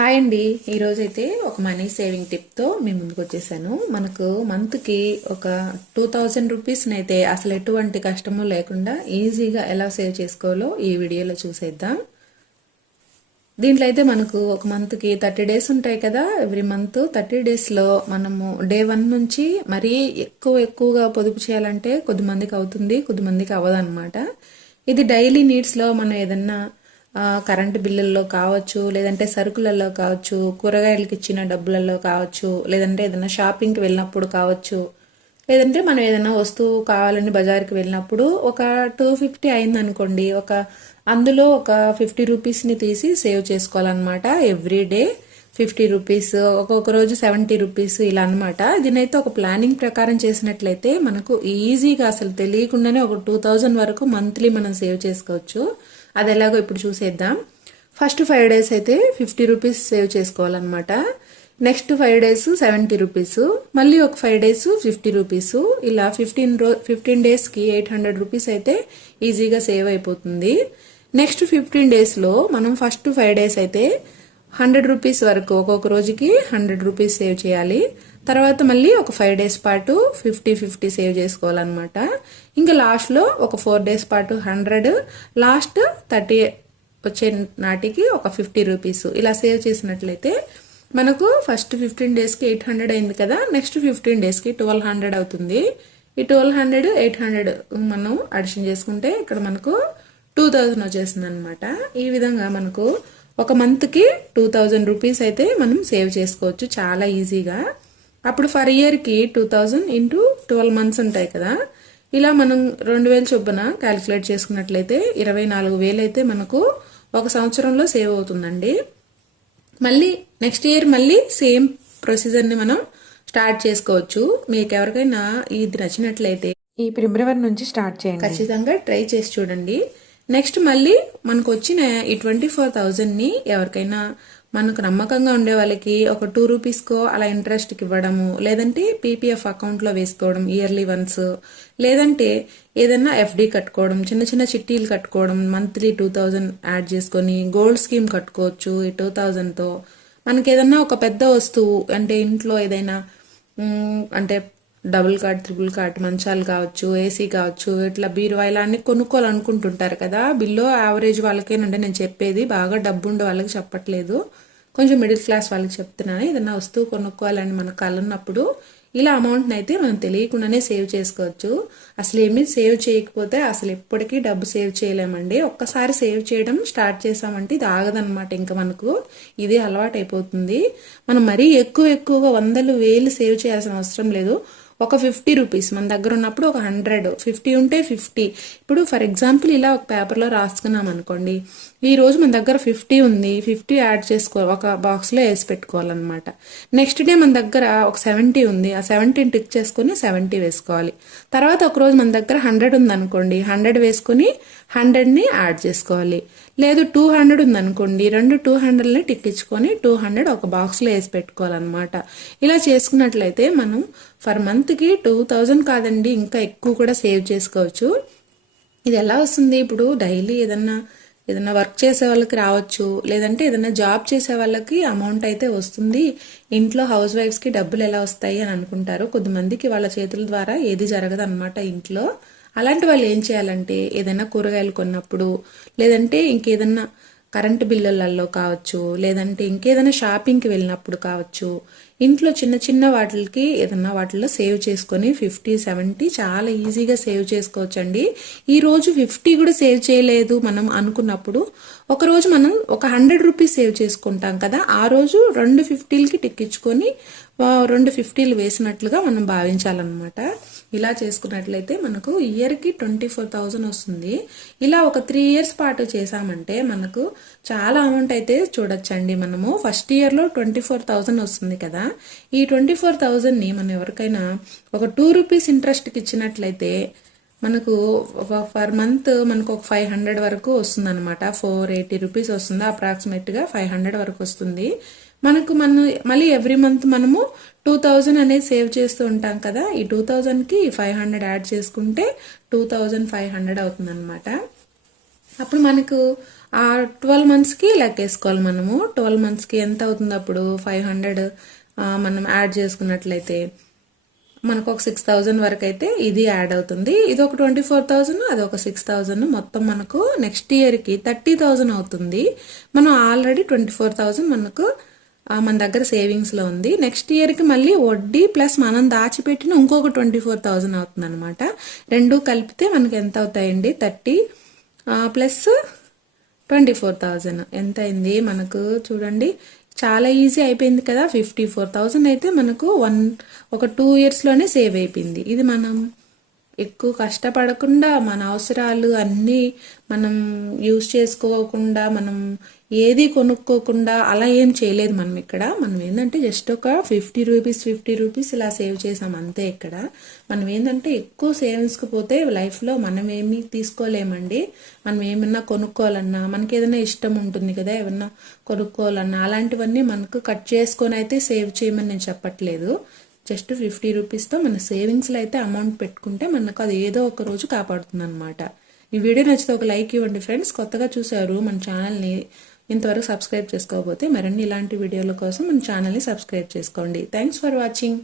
Hi అండి. ఈరోజైతే ఒక మనీ సేవింగ్ టిప్తో మీ ముందుకు వచ్చేసాను. మనకు మంత్కి ఒక 2000 రూపీస్ని అయితే అసలు ఎటువంటి కష్టము లేకుండా ఈజీగా ఎలా సేవ్ చేసుకోవాలో ఈ వీడియోలో చూసేద్దాం. దీంట్లో అయితే మనకు ఒక మంత్కి 30 డేస్ ఉంటాయి కదా. ఎవ్రీ మంత్ 30 డేస్లో మనము డే 1 నుంచి మరీ ఎక్కువగా పొదుపు చేయాలంటే కొద్దిమందికి అవుతుంది, కొద్దిమందికి అవ్వదన్నమాట. ఇది డైలీ నీడ్స్లో మనం ఏదన్నా కరెంటు బిల్లుల్లో కావచ్చు, లేదంటే సరుకులలో కావచ్చు, కూరగాయలకి ఇచ్చిన డబ్బులలో కావచ్చు, లేదంటే ఏదైనా షాపింగ్కి వెళ్ళినప్పుడు కావచ్చు, లేదంటే మనం ఏదైనా వస్తువు కావాలని బజార్కి వెళ్ళినప్పుడు ఒక 250 అయిందనుకోండి, అందులో ఒక 50 రూపీస్ని తీసి సేవ్ చేసుకోవాలన్నమాట. ఎవ్రీ డే 50 రూపీస్, ఒక్కొక్క రోజు 70 రూపీస్ ఇలా అనమాట. దీనైతే ఒక ప్లానింగ్ ప్రకారం చేసినట్లయితే మనకు ఈజీగా అసలు తెలియకుండానే ఒక 2000 వరకు మంత్లీ మనం సేవ్ చేసుకోవచ్చు. అది ఎలాగో ఇప్పుడు చూసేద్దాం. ఫస్ట్ 5 డేస్ అయితే 50 రూపీస్ సేవ్ చేసుకోవాలన్నమాట. నెక్స్ట్ 5 డేస్ 70 రూపీస్, మళ్ళీ ఒక 5 డేస్ 50 రూపీస్, ఇలా 15 డేస్కి 800 రూపీస్ అయితే ఈజీగా సేవ్ అయిపోతుంది. నెక్స్ట్ 15 డేస్లో మనం ఫస్ట్ 5 డేస్ అయితే 100 రూపీస్ వరకు ఒక్కొక్క రోజుకి 100 రూపీస్ సేవ్ చేయాలి. తర్వాత మళ్ళీ ఒక 5 డేస్ పాటు 50 సేవ్ చేసుకోవాలన్నమాట. ఇంకా లాస్ట్లో ఒక 4 డేస్ పాటు 100, లాస్ట్ 30 వచ్చే నాటికి ఒక 50 రూపీస్ ఇలా సేవ్ చేసినట్లయితే మనకు ఫస్ట్ 15 డేస్కి 800 అయింది కదా. నెక్స్ట్ 15 డేస్కి 1200 అవుతుంది. ఈ 1200, 800 మనం అడిషన్ చేసుకుంటే ఇక్కడ మనకు 2000 వచ్చేస్తుంది అనమాట. ఈ విధంగా మనకు ఒక మంత్కి 2000 రూపీస్ అయితే మనం సేవ్ చేసుకోవచ్చు చాలా ఈజీగా. అప్పుడు ఫర్ ఇయర్కి 2000 ఇంటూ 12 మంత్స్ ఉంటాయి కదా. ఇలా మనం 2000 చొప్పున క్యాలిక్యులేట్ చేసుకున్నట్లయితే 24,000 అయితే మనకు ఒక సంవత్సరంలో సేవ్ అవుతుందండి. మళ్ళీ నెక్స్ట్ ఇయర్ మళ్ళీ సేమ్ ప్రొసీజర్ని మనం స్టార్ట్ చేసుకోవచ్చు. మీకు ఎవరికైనా ఇది నచ్చినట్లయితే ఈ ఫిబ్రవరి నుంచి స్టార్ట్ చేయండి, ఖచ్చితంగా ట్రై చేసి చూడండి. నెక్స్ట్ మళ్ళీ మనకు వచ్చిన ఈ 24,000ని ఎవరికైనా మనకు నమ్మకంగా ఉండే వాళ్ళకి ఒక 2 రూపీస్కో అలా ఇంట్రెస్ట్కి ఇవ్వడము, లేదంటే పీపీఎఫ్ అకౌంట్లో వేసుకోవడం ఇయర్లీ వన్స్, లేదంటే ఏదైనా ఎఫ్డి కట్టుకోవడం, చిన్న చిన్న చిట్టీలు కట్టుకోవడం, మంత్లీ 2000 యాడ్ చేసుకొని గోల్డ్ స్కీమ్ కట్టుకోవచ్చు. ఈ 2000తో మనకి ఏదన్నా ఒక పెద్ద వస్తువు అంటే ఇంట్లో ఏదైనా అంటే డబుల్ కాట్, ట్రిపుల్ కాట్ మంచాలు కావచ్చు, ఏసీ కావచ్చు, ఇట్లా బీరువా ఇలా అన్ని కొనుక్కోవాలనుకుంటుంటారు కదా. బిలో యావరేజ్ వాళ్ళకేనంటే నేను చెప్పేది, బాగా డబ్బు ఉండే వాళ్ళకి చెప్పట్లేదు, కొంచెం మిడిల్ క్లాస్ వాళ్ళకి చెప్తున్నాను. ఏదైనా వస్తువు కొనుక్కోవాలని మనకు కలన్నప్పుడు ఇలా అమౌంట్ని అయితే మనం తెలియకుండానే సేవ్ చేసుకోవచ్చు. అసలు ఏమీ సేవ్ చేయకపోతే అసలు ఎప్పటికీ డబ్బు సేవ్ చేయలేమండి. ఒక్కసారి సేవ్ చేయడం స్టార్ట్ చేసామంటే ఇది ఆగదనమాట. ఇంకా మనకు ఇది అలవాటు అయిపోతుంది. మనం మరీ ఎక్కువగా 100,000, 1000 సేవ్ చేయాల్సిన అవసరం లేదు. ఒక 50 రూపీస్ మన దగ్గర ఉన్నప్పుడు ఒక 100, 50 ఉంటే 50. ఇప్పుడు ఫర్ ఎగ్జాంపుల్ ఇలా ఒక పేపర్లో రాసుకున్నాం అనుకోండి, ఈ రోజు మన దగ్గర 50 ఉంది, 50 యాడ్ చేసుకోవాలి, ఒక బాక్స్లో వేసి పెట్టుకోవాలన్నమాట. నెక్స్ట్ డే మన దగ్గర ఒక 70 ఉంది, ఆ 70ని టిక్ చేసుకుని 70 వేసుకోవాలి. తర్వాత ఒక రోజు మన దగ్గర 100 ఉంది అనుకోండి, 100 వేసుకుని 100ని యాడ్ చేసుకోవాలి. లేదు 200 ఉంది అనుకోండి, 2 200ని టిక్ ఇచ్చుకొని 200 ఒక బాక్స్లో వేసి పెట్టుకోవాలన్నమాట. ఇలా చేసుకున్నట్లయితే మనం ఫర్ మంత్కి 2000 కాదండి, ఇంకా ఎక్కువ కూడా సేవ్ చేసుకోవచ్చు. ఇది ఎలా వస్తుంది, ఇప్పుడు డైలీ ఏదన్నా వర్క్ చేసే వాళ్ళకి రావచ్చు, లేదంటే ఏదైనా జాబ్ చేసే వాళ్ళకి అమౌంట్ అయితే వస్తుంది. ఇంట్లో హౌస్ వైఫ్స్కి డబ్బులు ఎలా వస్తాయి అని అనుకుంటారు. కొద్దిమందికి వాళ్ళ చేతుల ద్వారా ఏది జరగదు అనమాట ఇంట్లో. అలాంటి వాళ్ళు ఏం చేయాలంటే ఏదైనా కూరగాయలు కొన్నప్పుడు, లేదంటే ఇంకేదన్నా కరెంటు బిల్లులలో కావచ్చు, లేదంటే ఇంకేదైనా షాపింగ్కి వెళ్ళినప్పుడు కావచ్చు, ఇంట్లో చిన్న చిన్న వాటికి ఏదన్నా వాటిల్లో సేవ్ చేసుకొని 50, 70 చాలా ఈజీగా సేవ్ చేసుకోవచ్చండి. ఈ రోజు 50 కూడా సేవ్ చేయలేదు మనం అనుకున్నప్పుడు ఒకరోజు మనం ఒక 100 రూపీస్ సేవ్ చేసుకుంటాం కదా, ఆ రోజు 2 50లకి టిక్ ఇచ్చుకొని 2 50లు వేసినట్లుగా మనం భావించాలన్నమాట. ఇలా చేసుకున్నట్లయితే మనకు ఇయర్కి 24,000 వస్తుంది. ఇలా ఒక 3 ఇయర్స్ పాటు చేసామంటే మనకు చాలా అమౌంట్ అయితే చూడొచ్చండి. మనము ఫస్ట్ ఇయర్లో 24,000 వస్తుంది కదా, ఈ 24,000ని మనం ఎవరికైనా ఒక 2 రూపీస్ ఇంట్రెస్ట్కి ఇచ్చినట్లయితే మనకు పర్ మంత్ మనకు ఒక 500 వరకు వస్తుంది అనమాట. 480 రూపీస్ వస్తుంది, అప్రాక్సిమేట్గా 500 వరకు వస్తుంది మనకు. మళ్ళీ ఎవ్రీ మంత్ మనము 2000 అనేది సేవ్ చేస్తూ ఉంటాం కదా, ఈ 2000కి 500 యాడ్ చేసుకుంటే 2500 అవుతుంది అనమాట. అప్పుడు మనకు ఆ 12 మంత్స్కి లెక్కేసుకోవాలి మనము. 12 మంత్స్కి ఎంత అవుతుంది అప్పుడు 500 మనం యాడ్ చేసుకున్నట్లయితే మనకు ఒక 6,000 వరకు అయితే ఇది యాడ్ అవుతుంది. ఇది ఒక 24,000, అది ఒక 6,000, మొత్తం మనకు నెక్స్ట్ ఇయర్కి 30,000 అవుతుంది. మనం ఆల్రెడీ 24,000 మనకు మన దగ్గర సేవింగ్స్లో ఉంది. నెక్స్ట్ ఇయర్కి మళ్ళీ వడ్డీ ప్లస్ మనం దాచిపెట్టిన ఇంకొక 24,000 అవుతుంది అనమాట. రెండు కలిపితే మనకి ఎంత అవుతాయండి 30 ప్లస్ 24,000 ఎంత అయింది మనకు చూడండి. చాలా ఈజీ అయిపోయింది కదా. 54,000 అయితే మనకు ఒక 2 ఇయర్స్లోనే సేవ్ అయిపోయింది. ఇది మనం ఎక్కువ కష్టపడకుండా మన అవసరాలు అన్నీ మనం యూజ్ చేసుకోకుండా మనం ఏది కొనుక్కోకుండా అలా ఏం చేయలేదు మనం ఇక్కడ. మనం ఏంటంటే జస్ట్ ఒక 50 రూపీస్ ఇలా సేవ్ చేసాం అంతే. ఇక్కడ మనం ఏంటంటే ఎక్కువ సేవింగ్స్కి పోతే లైఫ్లో మనం ఏమీ తీసుకోలేమండి. మనం ఏమన్నా కొనుక్కోవాలన్నా మనకి ఏదైనా ఇష్టం ఉంటుంది కదా, ఏమన్నా కొనుక్కోవాలన్నా అలాంటివన్నీ మనకు కట్ చేసుకొని అయితే సేవ్ చేయమని నేను చెప్పట్లేదు. జస్ట్ 50 రూపీస్తో మన సేవింగ్స్లో అయితే అమౌంట్ పెట్టుకుంటే మనకు అది ఏదో ఒక రోజు కాపాడుతుంది అనమాట. ఈ వీడియో నచ్చితే ఒక లైక్ ఇవ్వండి ఫ్రెండ్స్. కొత్తగా చూసారు మన ఛానల్ని ఇంతవరకు సబ్స్క్రైబ్ చేసుకోకపోతే మరిన్ని ఇలాంటి వీడియోల కోసం మన ఛానల్ని సబ్స్క్రైబ్ చేసుకోండి. Thanks for watching.